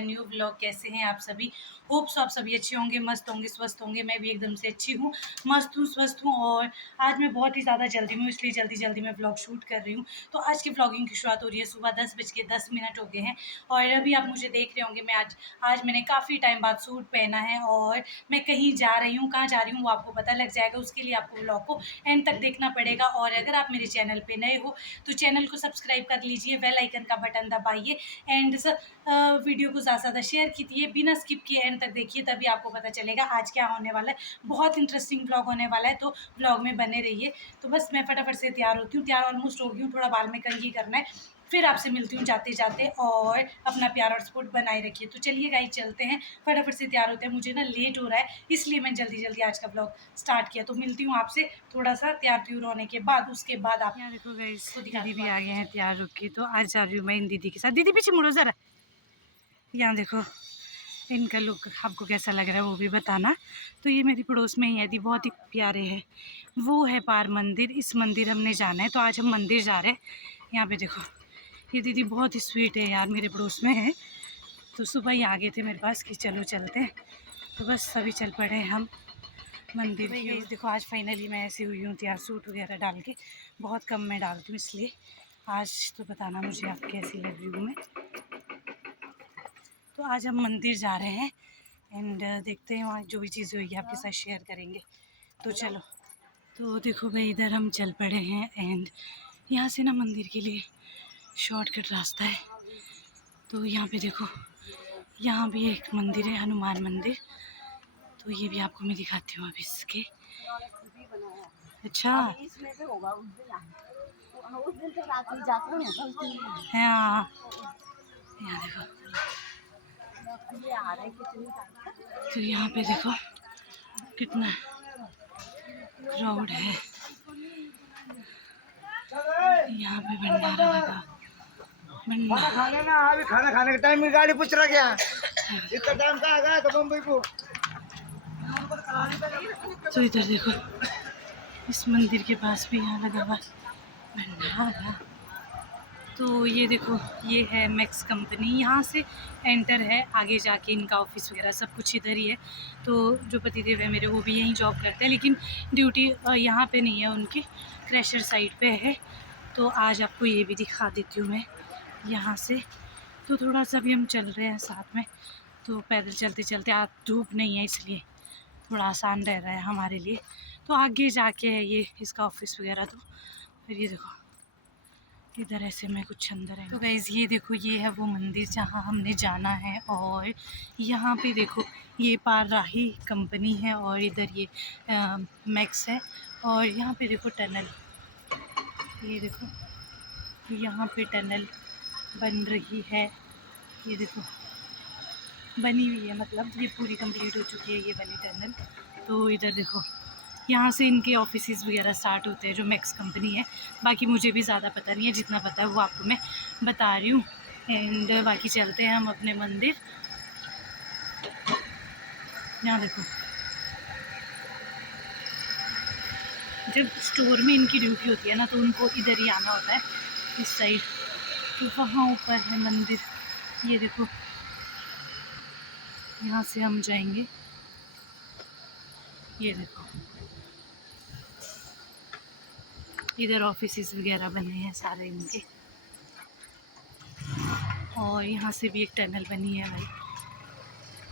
My new vlog. कैसे हैं आप सभी? होप्स आप सभी अच्छे होंगे, मस्त होंगे, स्वस्थ होंगे। मैं भी एकदम से अच्छी हूँ, मस्त हूँ, स्वस्थ हूँ। और आज मैं बहुत ही ज़्यादा जल्दी में हूँ, इसलिए जल्दी जल्दी मैं व्लॉग शूट कर रही हूँ। तो आज की व्लॉगिंग की शुरुआत हो रही है, सुबह 10:10 हो गए हैं और अभी आप मुझे देख रहे होंगे। मैं आज मैंने काफ़ी टाइम बाद सूट पहना है और मैं कहीं जा रही हूँ। कहाँ जा रही हूँ वो आपको पता लग जाएगा, उसके लिए आपको व्लॉग को एंड तक देखना पड़ेगा। और अगर आप मेरे चैनल पे नए हो तो चैनल को सब्सक्राइब कर लीजिए, बेल आइकन का बटन दबाइए एंड वीडियो को ज़्यादा से ज़्यादा शेयर कीजिए, बिना स्किप किए एंड तक देखिए, तभी आपको पता चलेगा आज क्या होने वाला है। बहुत इंटरेस्टिंग व्लॉग होने वाला है, तो व्लॉग में बने रहिए। तो बस मैं फटाफट से तैयार होती हूँ, तैयार ऑलमोस्ट हो गई हूँ, थोड़ा बाल में कंघी करना है, फिर आपसे मिलती हूँ जाते जाते। और अपना प्यार और सपोर्ट बनाए रखिए। तो चलिए गाइस चलते हैं, फटाफट से तैयार होते हैं। मुझे ना लेट हो रहा है, इसलिए मैं जल्दी जल्दी आज का ब्लॉग स्टार्ट किया। तो मिलती हूँ आपसे थोड़ा सा तैयार त्यूर होने के बाद, उसके बाद आप यहाँ देखो गाइस, दीदी भी आ गए हैं तैयार होके। तो आज जा रही हूँ मैं इन दीदी के साथ। दीदी पीछे मुड़ो ज़रा, यहाँ देखो इनका लुक आपको कैसा लग रहा है वो भी बताना। तो ये मेरी पड़ोस में ही है दी, बहुत ही प्यारे है। वो है पार मंदिर, इस मंदिर हमने जाना है, तो आज हम मंदिर जा रहे हैं। यहाँ पे देखो ये दीदी बहुत ही स्वीट है यार, मेरे पड़ोस में है। तो सुबह ही आ गए थे मेरे पास कि चलो चलते हैं, तो बस सभी चल पड़े हम मंदिर की ओर। देखो आज फाइनली मैं ऐसी हुई हूँ तैयार, सूट वगैरह डाल के। बहुत कम मैं डालती हूँ इसलिए। आज तो बताना मुझे आप कैसी लग रही हूँ मैं। तो आज हम मंदिर जा रहे हैं एंड देखते हैं, वहाँ जो भी चीज़ होगी आपके साथ शेयर करेंगे। तो चलो। तो देखो भाई इधर हम चल पड़े हैं एंड यहाँ से ना मंदिर के लिए शॉर्टकट रास्ता है। तो यहाँ पे देखो, यहाँ भी एक मंदिर है, हनुमान मंदिर। तो ये भी आपको मैं दिखाती हूँ अब इसके। अच्छा हाँ, यहाँ देखो। तो यहाँ पे देखो कितना क्राउड है। यहाँ पे भंडारा लगा, खाना खाने के टाइम में गाड़ी पूछ रहा क्या? इतना टाइम का आ गया तो बम्बई को। तो इधर देखो इस मंदिर के पास भी यहाँ लगा हुआ भंडारा। तो ये देखो ये है मैक्स कंपनी, यहाँ से एंटर है, आगे जाके इनका ऑफिस वगैरह सब कुछ इधर ही है। तो जो पतिदेव है मेरे वो भी यहीं जॉब करते हैं, लेकिन ड्यूटी यहाँ पे नहीं है उनकी, क्रैशर साइड पे है। तो आज आपको ये भी दिखा देती हूँ मैं यहाँ से। तो थोड़ा सा भी हम चल रहे हैं साथ में, तो पैदल चलते चलते, आज धूप नहीं है इसलिए थोड़ा आसान रह रहा है हमारे लिए। तो आगे जाके है ये इसका ऑफिस वगैरह। तो फिर ये देखो इधर ऐसे में कुछ अंदर है। तो गाइज़ ये देखो ये है वो मंदिर जहाँ हमने जाना है। और यहाँ पे देखो ये पारराही कंपनी है और इधर ये मैक्स है। और यहाँ पे देखो टनल, ये देखो यहाँ पे टनल बन रही है। ये देखो बनी हुई है, मतलब ये पूरी कंप्लीट हो चुकी है ये वाली टनल। तो इधर देखो यहाँ से इनके ऑफिसेज़ वगैरह स्टार्ट होते हैं, जो मैक्स कंपनी है। बाकी मुझे भी ज़्यादा पता नहीं है, जितना पता है वो आपको मैं बता रही हूँ। एंड बाकी चलते हैं हम अपने मंदिर। यहाँ देखो जब स्टोर में इनकी ड्यूटी होती है ना, तो उनको इधर ही आना होता है, इस साइड। तो वहाँ ऊपर है मंदिर, ये देखो यहाँ से हम जाएंगे। ये देखो इधर ऑफिसेस वगैरह बने हैं सारे इनके। और यहाँ से भी एक टनल बनी है भाई।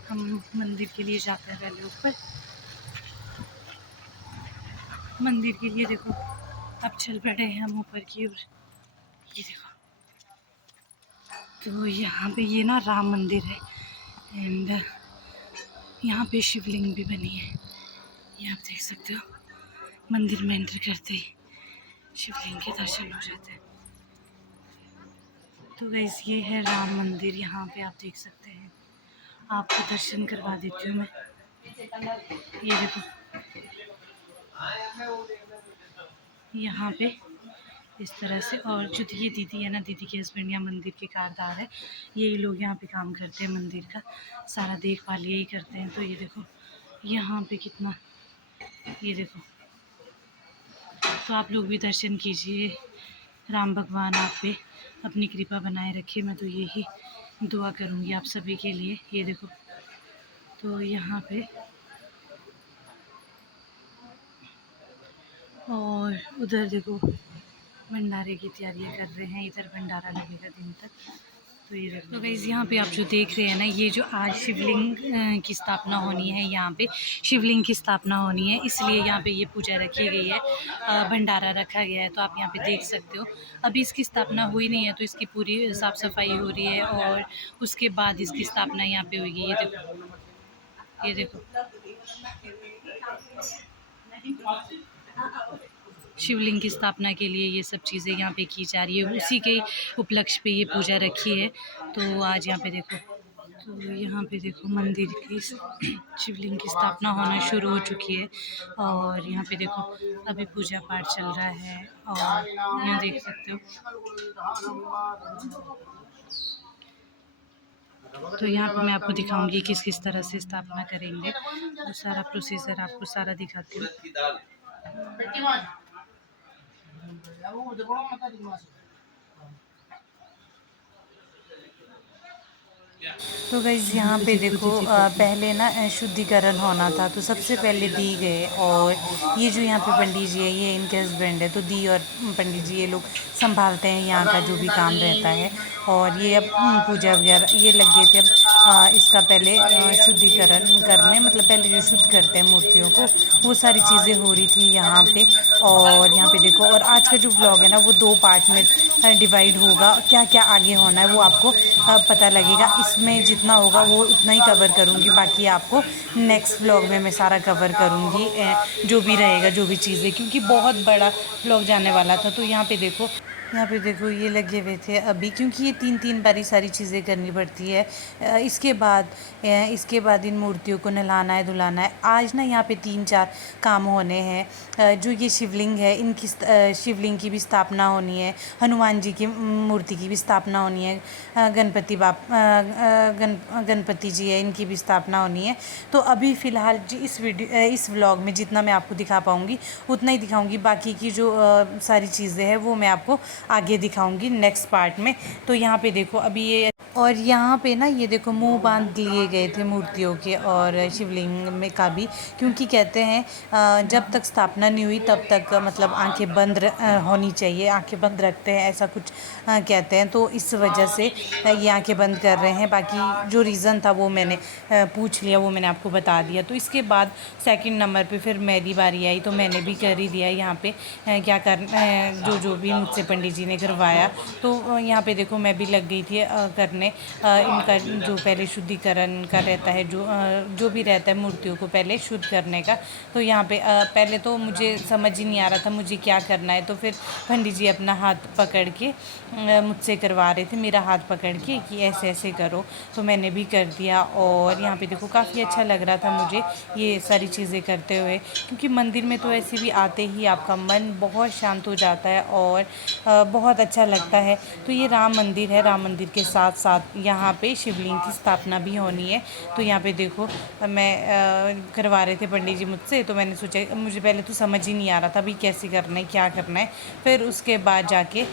हम मंदिर के लिए जाते हैं पहले ऊपर, मंदिर के लिए देखो अब चल पड़े हैं हम ऊपर की ओर। ये देखो तो यहाँ पे ये ना राम मंदिर है एंड यहाँ पे शिवलिंग भी बनी है, ये आप देख सकते हो। मंदिर में एंटर करते ही शिवलिंग के दर्शन हो जाते हैं। तो गाइस ये है राम मंदिर, यहाँ पे आप देख सकते हैं। आपको दर्शन करवा देती हूँ मैं। ये देखो यहाँ पे इस तरह से। और जो ये दीदी है ना, दीदी के हस्बैंड यहाँ मंदिर के कारदार है, यही लोग यहाँ पे काम करते हैं, मंदिर का सारा देखभाल यही करते हैं। तो ये देखो यहाँ पे कितना, ये देखो। तो आप लोग भी दर्शन कीजिए, राम भगवान आप पे अपनी कृपा बनाए रखे, मैं तो यही दुआ करूँगी आप सभी के लिए। ये देखो, तो यहाँ पे और उधर देखो भंडारे की तैयारियां कर रहे हैं। इधर भंडारा लगेगा दिन तक। तो ये देखो, तो गाइस यहाँ पे आप जो देख रहे हैं ना, ये जो आज शिवलिंग की स्थापना होनी है, यहाँ पे शिवलिंग की स्थापना होनी है, इसलिए यहाँ पे ये पूजा रखी गई है, भंडारा रखा गया है। तो आप यहाँ पे देख सकते हो, अभी इसकी स्थापना हुई नहीं है, तो इसकी पूरी साफ़ सफाई हो रही है और उसके बाद इसकी स्थापना यहाँ पे होगी। ये देखो, ये देखो, शिवलिंग की स्थापना के लिए ये सब चीज़ें यहाँ पे की जा रही है। उसी के उपलक्ष्य पे ये पूजा रखी है। तो आज यहाँ पे देखो, तो यहाँ पे देखो मंदिर की शिवलिंग की स्थापना होना शुरू हो चुकी है। और यहाँ पे देखो अभी पूजा पाठ चल रहा है और यहाँ देख सकते हो। तो यहाँ पे मैं आपको दिखाऊंगी किस किस तरह से स्थापना करेंगे, वो सारा प्रोसीजर आपको सारा दिखाती हूँ। तो गाइज़ यहाँ पे देखो, पहले ना शुद्धिकरण होना था, तो सबसे पहले दी गए। और ये जो यहाँ पे पंडित जी है, ये इनके हस्बैंड है, तो दी और पंडित जी ये लोग संभालते हैं यहाँ का जो भी काम रहता है। और ये अब पूजा वगैरह ये लग गए थे अब इसका पहले शुद्धिकरण करने, मतलब पहले जो शुद्ध करते हैं मूर्तियों को, वो सारी चीज़ें हो रही थी यहाँ पे। और यहाँ पे देखो, और आज का जो व्लॉग है ना, वो 2 पार्ट में डिवाइड होगा। क्या क्या आगे होना है वो आपको पता लगेगा। इसमें जितना होगा वो उतना ही कवर करूँगी, बाकी आपको नेक्स्ट व्लॉग में मैं सारा कवर करूँगी, जो भी रहेगा, जो भी चीज़ें, क्योंकि बहुत बड़ा व्लॉग जाने वाला था। तो यहाँ पे देखो ये लगे हुए थे अभी, क्योंकि ये 3 बारी सारी चीज़ें करनी पड़ती है। इसके बाद इन मूर्तियों को नहलाना है, धुलाना है। आज ना यहाँ पे 3-4 काम होने हैं। जो ये शिवलिंग है, इनकी शिवलिंग की भी स्थापना होनी है, हनुमान जी की मूर्ति की भी स्थापना होनी है, गणपति जी है, इनकी भी स्थापना होनी है। तो अभी फ़िलहाल जी इस व्लॉग में जितना मैं आपको दिखा पाऊँगी उतना ही दिखाऊँगी। बाकी की जो सारी चीज़ें हैं वो मैं आपको आगे दिखाऊंगी नेक्स्ट पार्ट में। तो यहाँ पे देखो अभी ये, और यहाँ पे ना ये देखो मुंह बांध लिए गए थे मूर्तियों के और शिवलिंग में का भी, क्योंकि कहते हैं जब तक स्थापना नहीं हुई तब तक मतलब आंखें बंद होनी चाहिए, आंखें बंद रखते हैं, ऐसा कुछ कहते हैं। तो इस वजह से ये आंखें बंद कर रहे हैं। बाकी जो रीज़न था वो मैंने पूछ लिया, वो मैंने आपको बता दिया। तो इसके बाद सेकंड नंबर पे फिर मेरी बारी आई, तो मैंने भी कर ही दिया यहाँ पे क्या करना है, जो भी मुझसे पंडित जी ने करवाया। तो यहाँ पे देखो मैं भी लग गई थी करने इनका जो पहले शुद्धिकरण का रहता है, जो भी रहता है मूर्तियों को पहले शुद्ध करने का। तो यहाँ पे पहले तो मुझे समझ ही नहीं आ रहा था मुझे क्या करना है। तो फिर पंडित जी अपना हाथ पकड़ के मुझसे करवा रहे थे, मेरा हाथ पकड़ के कि ऐसे ऐसे करो। तो मैंने भी कर दिया। और यहाँ पे देखो काफ़ी अच्छा लग रहा था मुझे ये सारी चीज़ें करते हुए, क्योंकि मंदिर में तो ऐसे भी आते ही आपका मन बहुत शांत हो जाता है और बहुत अच्छा लगता है। तो ये राम मंदिर है, राम मंदिर के साथ साथ यहाँ पे शिवलिंग की स्थापना भी होनी है। तो यहाँ पे देखो मैं करवा रहे थे पंडित जी मुझसे, तो मैंने सोचा, मुझे पहले तो समझ ही नहीं आ रहा था अभी कैसे करना है, क्या करना है। फिर उसके बाद जाके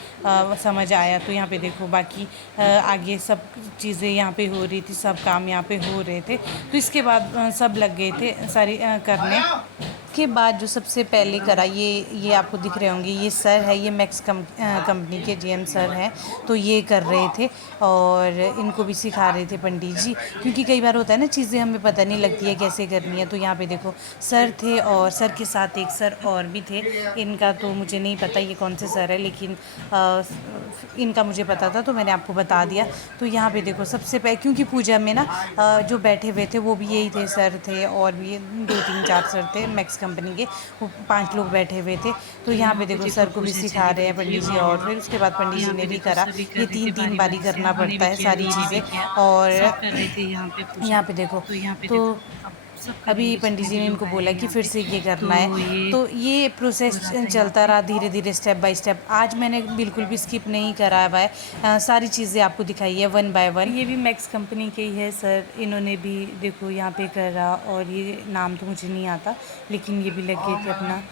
समझ आया। तो यहाँ पे देखो बाकी आगे सब चीज़ें यहाँ पे हो रही थी, सब काम यहाँ पे हो रहे थे। तो इसके बाद सब लग गए थे सारी करने के बाद जो सबसे पहले करा, ये आपको दिख रहे होंगे, ये सर है, ये मैक्स कंपनी के जीएम सर हैं। तो ये कर रहे थे और इनको भी सिखा रहे थे पंडित जी, क्योंकि कई बार होता है ना चीज़ें हमें पता नहीं लगती है कैसे करनी है। तो यहाँ पे देखो सर थे और सर के साथ एक सर और भी थे, इनका तो मुझे नहीं पता ये कौन से सर है, लेकिन इनका मुझे पता था तो मैंने आपको बता दिया। तो यहाँ पे देखो सबसे पहले, क्योंकि पूजा में ना जो बैठे हुए थे वो भी यही थे, सर थे और भी 2-3-4 सर थे मैक्स कंपनी के, वो 5 लोग बैठे हुए थे। तो यहाँ पे देखो सर को भी सिखा रहे हैं पंडित जी। और फिर उसके बाद पंडित जी ने भी करा, ये 3 बारी करना पड़ता है सारी चीज़ें। और यहाँ पे देखो, तो अभी पंडित जी ने इनको बोला कि फिर से ये करना है। तो ये प्रोसेस चलता रहा धीरे धीरे, स्टेप बाय स्टेप। आज मैंने बिल्कुल भी स्किप नहीं करा हुआ है, सारी चीज़ें आपको दिखाई है 1 बाय 1। ये भी मैक्स कंपनी के ही है सर, इन्होंने भी देखो यहाँ पे करा। और ये नाम तो मुझे नहीं आता, लेकिन ये भी लग गए थे अपना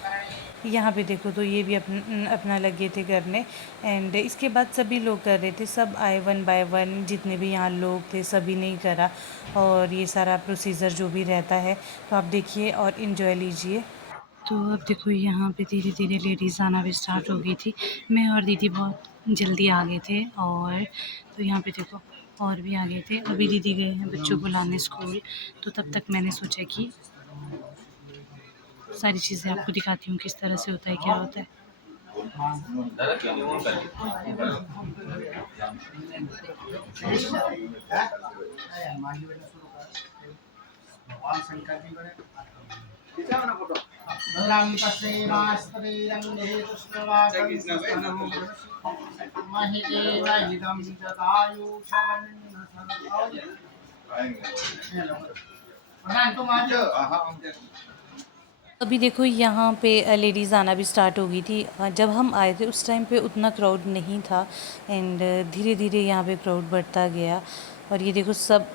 यहाँ पे देखो तो ये भी अपना लगे थे करने। एंड इसके बाद सभी लोग कर रहे थे, सब आए वन बाय वन, जितने भी यहाँ लोग थे सभी ने ही करा। और ये सारा प्रोसीजर जो भी रहता है तो आप देखिए और इन्जॉय लीजिए। तो अब देखो यहाँ पे धीरे धीरे लेडीज़ आना भी स्टार्ट हो गई थी। मैं और दीदी बहुत जल्दी आ गए थे। और तो यहाँ पे देखो और भी आ गए थे। अभी दीदी गए हैं बच्चों को लाने स्कूल, तो तब तक मैंने सोचा कि सारी चीज़ें आपको दिखाती हूँ किस तरह से होता है, क्या होता है। अभी देखो यहाँ पे लेडीज़ आना भी स्टार्ट हो गई थी। जब हम आए थे उस टाइम पे उतना क्राउड नहीं था। एंड धीरे धीरे यहाँ पे क्राउड बढ़ता गया। और ये देखो सब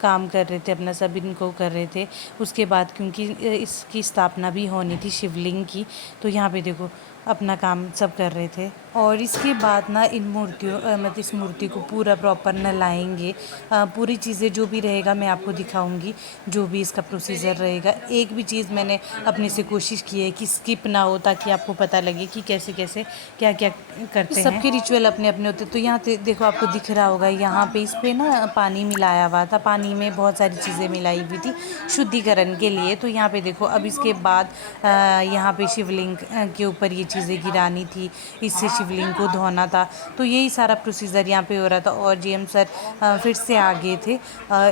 काम कर रहे थे अपना, सब इनको कर रहे थे। उसके बाद क्योंकि इसकी स्थापना भी होनी थी शिवलिंग की, तो यहाँ पे देखो अपना काम सब कर रहे थे। और इसके बाद ना इन मूर्तियों मतलब इस मूर्ति को पूरा प्रॉपर नलाएंगे। पूरी चीज़ें जो भी रहेगा मैं आपको दिखाऊंगी, जो भी इसका प्रोसीजर रहेगा। एक भी चीज़ मैंने अपने से कोशिश की है कि स्किप ना हो, ताकि आपको पता लगे कि कैसे कैसे क्या क्या करते हैं। सबके रिचुअल अपने अपने होते। तो यहाँ देखो आपको दिख रहा होगा, यहाँ पे इस पे ना पानी मिलाया हुआ था। पानी में बहुत सारी चीज़ें मिलाई हुई थी शुद्धिकरण के लिए। तो यहाँ पे देखो अब इसके बाद यहाँ पे शिवलिंग के ऊपर ये चीज़ें गिरानी थी, इससे शिवलिंग को धोना था। तो यही सारा प्रोसीजर यहाँ पे हो रहा था। और जीएम सर फिर से आ गए थे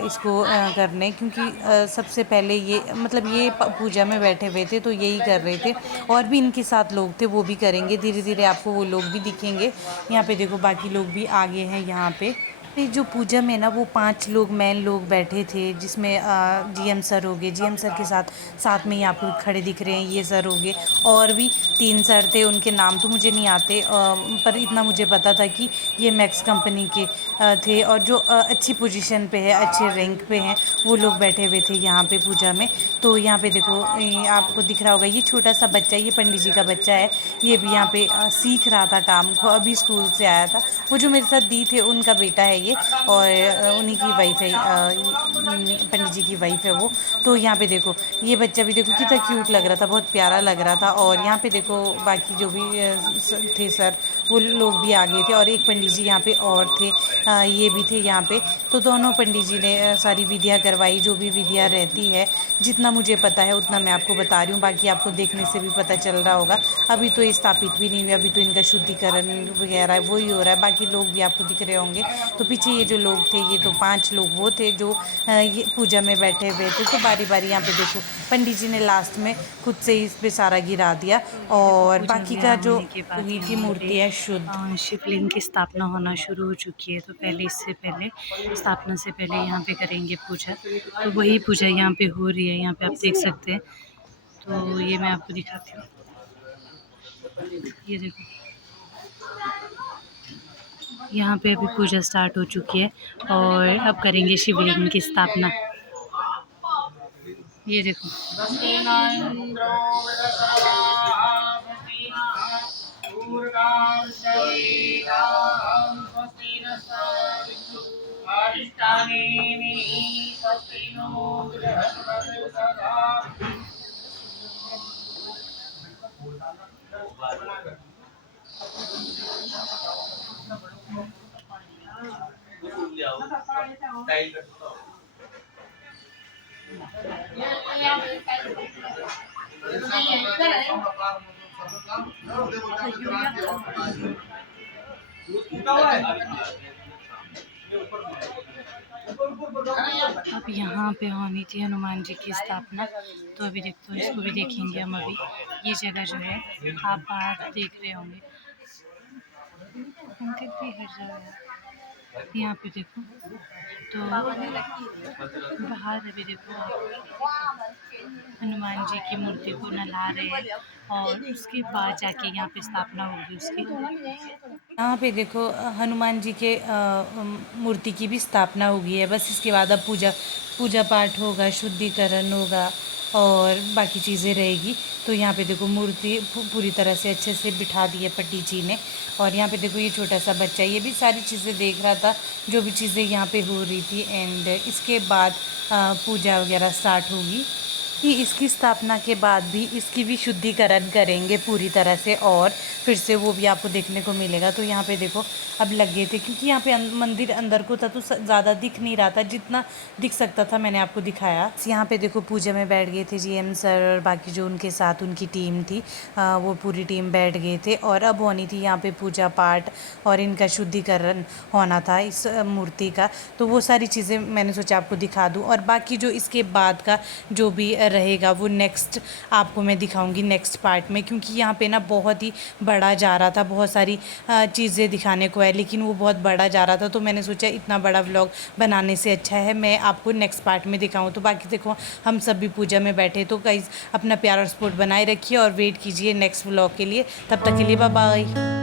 इसको करने, क्योंकि सबसे पहले ये मतलब ये पूजा में बैठे हुए थे तो यही कर रहे थे। और भी इनके साथ लोग थे, वो भी करेंगे। धीरे धीरे आपको वो लोग भी दिखेंगे। यहाँ पे देखो बाकी लोग भी आगे हैं यहाँ पे। ये जो पूजा में ना वो 5 लोग मेन लोग बैठे थे, जिसमें जीएम सर हो गए। जीएम सर के साथ साथ में ही आपको खड़े दिख रहे हैं ये सर हो गए। और भी 3 सर थे, उनके नाम तो मुझे नहीं आते, पर इतना मुझे पता था कि ये मैक्स कंपनी के थे। और जो अच्छी पोजीशन पे है, अच्छे रैंक पे हैं, वो लोग बैठे हुए थे यहाँ पे पूजा में। तो यहाँ पे देखो आपको दिख रहा होगा ये छोटा सा बच्चा, ये पंडित जी का बच्चा है। ये भी यहाँ पे सीख रहा था काम को, अभी स्कूल से आया था। वो जो मेरे साथ दी थे उनका बेटा है ये। और उन्हीं की वाइफ है, पंडित जी की वाइफ है वो। तो यहाँ पे देखो ये बच्चा भी देखो कितना क्यूट लग रहा था, बहुत प्यारा लग रहा था। और यहाँ पे देखो बाकी जो भी थे सर, वो लोग भी आ गए थे। और एक पंडित जी यहाँ पे और थे, ये भी थे यहाँ पे। तो दोनों पंडित जी ने सारी विधियाँ करवाई, जो भी विधियाँ रहती है। जितना मुझे पता है उतना मैं आपको बता रही हूँ, बाकी आपको देखने से भी पता चल रहा होगा। अभी तो ये स्थापित भी नहीं हुई, अभी तो इनका शुद्धिकरण वगैरह वही हो रहा है। बाकी लोग भी आपको दिख रहे होंगे। तो पीछे ये जो लोग थे, ये तो 5 लोग वो थे जो ये पूजा में बैठे हुए थे। तो बारी बारी यहाँ पे देखो पंडित जी ने लास्ट में खुद से ही इस पे सारा गिरा दिया। और बाकी का जो हुई थी मूर्ति है शुद्ध। शिवलिंग की स्थापना होना शुरू हो चुकी है। तो पहले इससे पहले स्थापना से पहले यहाँ पे करेंगे पूजा। तो वही पूजा यहाँ पे हो रही है, यहाँ पे आप देख सकते हैं। तो ये मैं आपको दिखाती हूँ, ये देखो यहाँ पे अभी पूजा स्टार्ट हो चुकी है। और अब करेंगे शिवलिंग की स्थापना। ये देखो अब यहाँ पे होनी थी हनुमान जी की स्थापना। तो अभी देखते हो, इसको भी देखेंगे हम अभी। ये जगह जो है आप बाहर देख रहे होंगे, अंकित भी हट जाएगा। यहाँ पे देखो तो बाहर अभी देखो हनुमान जी की मूर्ति को नला रहे हैं। और उसके बाद जाके यहाँ पे स्थापना होगी उसकी। यहाँ पे देखो हनुमान जी के मूर्ति की भी स्थापना हो गई है। बस इसके बाद अब पूजा पाठ होगा, शुद्धिकरण होगा। और बाकी चीज़ें रहेगी। तो यहाँ पे देखो मूर्ति पूरी तरह से अच्छे से बिठा दी है पंडित जी ने। और यहाँ पे देखो ये छोटा सा बच्चा ये भी सारी चीज़ें देख रहा था, जो भी चीज़ें यहाँ पे हो रही थी। एंड इसके बाद पूजा वगैरह स्टार्ट होगी कि इसकी स्थापना के बाद भी इसकी भी शुद्धिकरण करेंगे पूरी तरह से, और फिर से वो भी आपको देखने को मिलेगा। तो यहाँ पे देखो अब लग गए थे, क्योंकि यहाँ पे मंदिर अंदर को था तो ज़्यादा दिख नहीं रहा था, जितना दिख सकता था मैंने आपको दिखाया। यहाँ पे देखो पूजा में बैठ गए थे जीएम सर और बाकी जो उनके साथ उनकी टीम थी, वो पूरी टीम बैठ गए थे। और अब होनी थी यहाँ पे पूजा पाठ और इनका शुद्धिकरण होना था इस मूर्ति का। तो वो सारी चीज़ें मैंने सोचा आपको दिखा दूँ, और बाकी जो इसके बाद का जो भी रहेगा वो नेक्स्ट आपको मैं दिखाऊंगी नेक्स्ट पार्ट में, क्योंकि यहाँ पे ना बहुत ही बड़ा जा रहा था, बहुत सारी चीज़ें दिखाने को है, लेकिन वो बहुत बड़ा जा रहा था। तो मैंने सोचा इतना बड़ा व्लॉग बनाने से अच्छा है मैं आपको नेक्स्ट पार्ट में दिखाऊं। तो बाकी देखो हम सब भी पूजा में बैठे, तो गाइस अपना प्यार और सपोर्ट बनाए रखिए और वेट कीजिए नेक्स्ट व्लॉग के लिए। तब तक के लिए बाय बाय।